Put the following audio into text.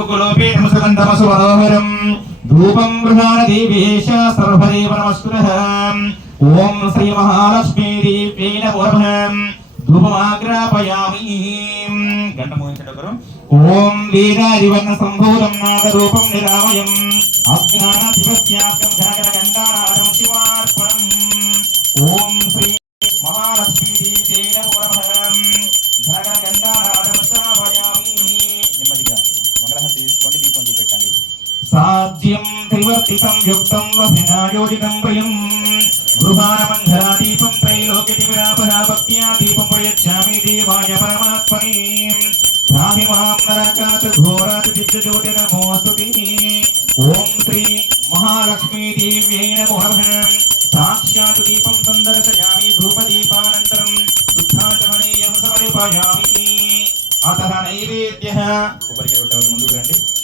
कुकुलोपेन सुगन्धमसुमनोहरं धूपं गृहाणदेवेश सर्वदेव नमस्कुरः ओम श्री महालक्ष्मी देव्यै नमो नमः धूपमाग्रापयामि गण्डमोहिंचडकरु ओम वीरादिवर्ण सम्भूतं नागरूपं निरामयम् अज्ञानदिवस्याकं घनघनघण्टानादं शिवार्पणम् ओम श्री महालक्ष्मी देव्यै नमो नमः घनघनघण्टानादं श्रावयामि నెమ్మదిగా మంగళహారతి తీసుకోండి దీపం చూపెట్టండి సాధ్యం త్రివర్తితం యుక్తం వసినాయోజితం వయం గృహారమంగళాదీపం త్రైలోక్యదివిరాపరా భక్త్యా దీపం ప్రయచ్ఛామి దేవాయ పరమాత్మనే ధ్యామి మాం నరకాత్ ఘోరాత్ దివ్యజ్యోతి నమోస్తుతే ఓం శ్రీ మహాలక్ష్మీ దేవ్యై నమో నమః సాక్షాత్ దీపం సందర్శయామి ధూపదీపానంతరం శుద్ధాచమనీయం సమర్పయామి అతః నైవేద్యః కొబ్బరికాయ కొట్టేవాళ్ళు ముందుకు రండి